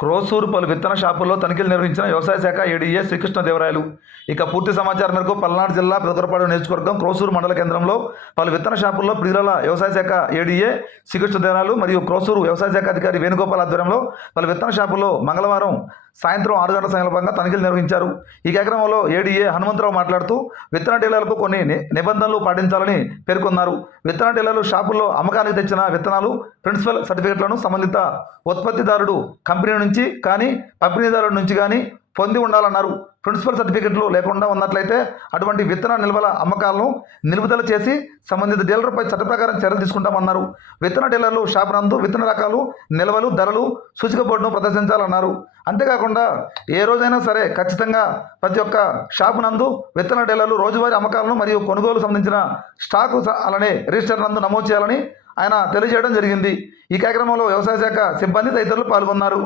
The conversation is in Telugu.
క్రోసూరు పలు విత్తన షాపుల్లో తనిఖీలు నిర్వహించిన వ్యవసాయ శాఖ ఏడీఏ శ్రీకృష్ణదేవరాయలు. ఇక పూర్తి సమాచారం మేరకు పల్నాడు జిల్లా పెదకరపాడు నియోజకవర్గం క్రోసూరు మండల కేంద్రంలో పలు విత్తన షాపుల్లో ప్రియుల వ్యవసాయ శాఖ ఏడీఏ శ్రీకృష్ణదేవరాయలు మరియు క్రోసూరు వ్యవసాయ శాఖ అధికారి వేణుగోపాల్ ఆధ్వర్యంలో పలు విత్తన షాపుల్లో మంగళవారం సాయంత్రం ఆరు గంటల సందర్భంగా తనిఖీలు నిర్వహించారు. ఈ కార్యక్రమంలో ఏడీఏ హనుమంతరావు మాట్లాడుతూ విత్తన డీలర్లకు కొన్ని ని- నిబంధనలు పాటించాలని పేర్కొన్నారు. విత్తన డీలర్లు షాపుల్లో అమ్మకానికి తెచ్చిన విత్తనాలు ప్రిన్సిపల్ సర్టిఫికెట్లను సంబంధిత ఉత్పత్తిదారుడు కంపెనీ నుంచి కానీ పంపిణీదారుడి నుంచి కానీ పొంది ఉండాలన్నారు. ప్రిన్సిపల్ సర్టిఫికెట్లు లేకుండా ఉన్నట్లయితే అటువంటి విత్తన నిల్వల అమ్మకాలను నిలుపుదల చేసి సంబంధిత డీలర్పై చట్ట ప్రకారం చర్యలు తీసుకుంటామన్నారు. విత్తన డీలర్లు షాప్ నందు విత్తన రకాలు నిల్వలు ధరలు సూచిక బోర్డును ప్రదర్శించాలన్నారు. అంతేకాకుండా ఏ రోజైనా సరే ఖచ్చితంగా ప్రతి ఒక్క షాపు నందు విత్తన డీలర్లు రోజువారీ అమ్మకాలను మరియు కొనుగోలు సంబంధించిన స్టాకు అలానే రిజిస్టర్ నందు నమోదు చేయాలని ఆయన తెలియజేయడం జరిగింది. ఈ కార్యక్రమంలో వ్యవసాయ శాఖ సిబ్బంది తదితరులు పాల్గొన్నారు.